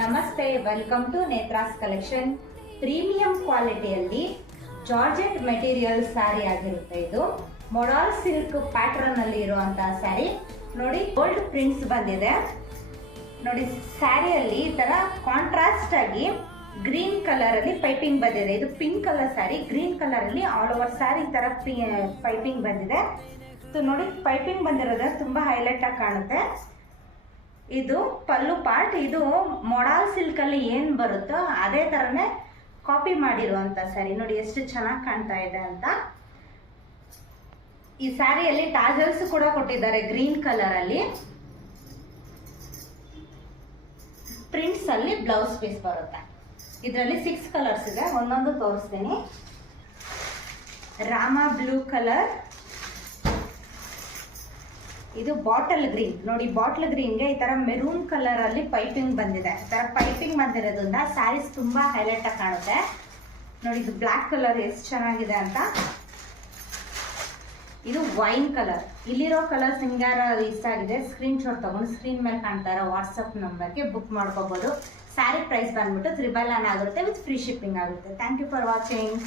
ನಮಸ್ತೆ, welcome to Netra's collection. Premium ಕ್ವಾಲಿಟಿಯಲ್ಲಿ georgette material sari ಆಗಿರುತ್ತೆ. ಇದು ಮೊಡಾಲ್ ಸಿಲ್ಕ್ ಪ್ಯಾಟರ್ನ್ ಅಲ್ಲಿ ಇರುವಂತಹ ಸ್ಯಾರಿ. ನೋಡಿ, ಗೋಲ್ಡ್ ಪ್ರಿಂಟ್ಸ್ ಬಂದಿದೆ. ನೋಡಿ, ಸ್ಯಾರಿಯಲ್ಲಿ ಈ ತರ ಕಾಂಟ್ರಾಸ್ಟ್ ಆಗಿ ಗ್ರೀನ್ ಕಲರ್ ಅಲ್ಲಿ ಪೈಪಿಂಗ್ ಬಂದಿದೆ. ಇದು pink colour sari, green colour ಅಲ್ಲಿ ಆಲ್ ಓವರ್ ಸ್ಯಾರಿ ತರ ಪೈಪಿಂಗ್ ಬಂದಿದೆ. ನೋಡಿ, ಪೈಪಿಂಗ್ ಬಂದಿರೋದ್ರೆ ತುಂಬಾ ಹೈಲೈಟ್ ಆಗಿ ಕಾಣುತ್ತೆ. ಇದು ಪಲ್ಲು ಪಾರ್ಟ್. ಇದು ಮೊಡಾಲ್ ಸಿಲ್ಕ್ ಅಲ್ಲಿ ಏನ್ ಬರುತ್ತೋ ಅದೇ ತರನೇ ಕಾಪಿ ಮಾಡಿರುವಂತ ಸ್ಯಾರಿ. ನೋಡಿ ಎಷ್ಟು ಚೆನ್ನಾಗಿ ಕಾಣ್ತಾ ಇದೆ ಅಂತ. ಈ ಸ್ಯಾರಿಯಲ್ಲಿ ಟಾಜಲ್ಸ್ ಕೂಡ ಕೊಟ್ಟಿದ್ದಾರೆ ಗ್ರೀನ್ ಕಲರ್ ಅಲ್ಲಿ. ಪ್ರಿಂಟ್ಸ್ ಅಲ್ಲಿ ಬ್ಲೌಸ್ ಪೀಸ್ ಬರುತ್ತೆ. ಇದರಲ್ಲಿ 6 ಕಲರ್ಸ್ ಇದೆ, ಒಂದೊಂದು ತೋರಿಸ್ತೀನಿ. ರಾಮ ಬ್ಲೂ ಕಲರ್, ಇದು ಬಾಟಲ್ ಗ್ರೀನ್. ನೋಡಿ, ಬಾಟಲ್ ಗ್ರೀನ್ಗೆ ಈ ತರ ಮೆರೂನ್ ಕಲರ್ ಅಲ್ಲಿ ಪೈಪಿಂಗ್ ಬಂದಿದೆ. ಈ ತರ ಪೈಪಿಂಗ್ ಬಂದಿರೋದ್ರಿಂದ ಸ್ಯಾರೀಸ್ ತುಂಬಾ ಹೈಲೈಟ್ ಆಗಿ ಕಾಣುತ್ತೆ. ನೋಡಿ, ಇದು ಬ್ಲಾಕ್ ಕಲರ್ ಎಷ್ಟು ಚೆನ್ನಾಗಿದೆ ಅಂತ. ಇದು ವೈನ್ ಕಲರ್. ಇಲ್ಲಿರೋ ಕಲರ್ಸ್ ನಿಮ್ಗೆ ಇಷ್ಟ ಆಗಿದೆ, ಸ್ಕ್ರೀನ್ ಶಾಟ್ ತಗೊಂಡು ಸ್ಕ್ರೀನ್ ಮೇಲೆ ಕಾಣ್ತಾ ಇರೋ ವಾಟ್ಸಪ್ ನಂಬರ್ಗೆ ಬುಕ್ ಮಾಡ್ಕೋಬಹುದು. ಸ್ಯಾರಿ ಪ್ರೈಸ್ ಬಂದ್ಬಿಟ್ಟು 399 ಆಗುತ್ತೆ, ವಿತ್ ಫ್ರೀ ಶಿಪ್ಪಿಂಗ್ ಆಗುತ್ತೆ. Thank you for watching.